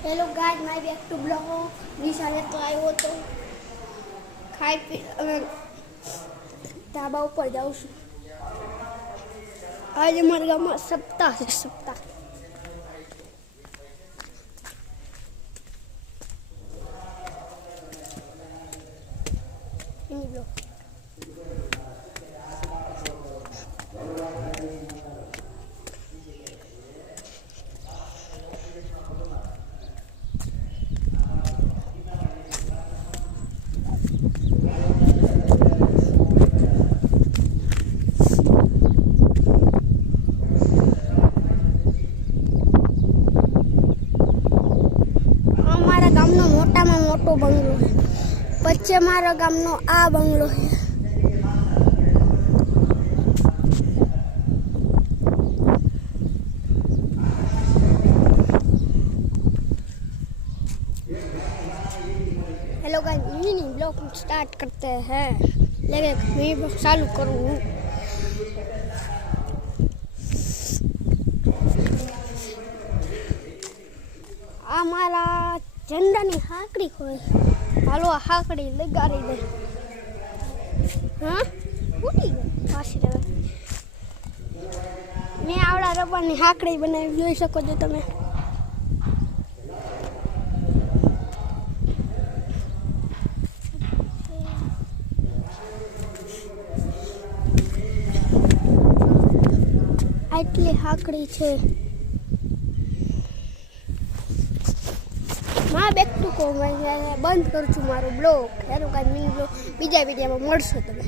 hello guys मैं back to blog निशाने तो આવ્યો તો ખાઈ પી ધાબા ઉપર જાઉં છું આજે મારા ગામમાં સપ્તાહ છે સપ્તાહ એની બ્લોગ મોટામાં મોટો બંગલો છે વચ્ચે મારા ગામનો આ બંગલો છે hello guys mini blog start करते हैं लेकिन मैं ब्लॉग चालू करूँ हमारा झंडानी हाकड़ी खोय हालो हाकड़ी लगाड़ी दे हाँ फूटी गई पाછી રહે મેં આવડા રબરની હાકડી બનાવી જોઈ શકો છો તમે આટલી હાકડી છે માં બેક ટુ કો બંધ કરું છું મારો બ્લોગ એનું કાંઈ મિની બ્લોગ બીજા વિડીયોમાં મળશો તમે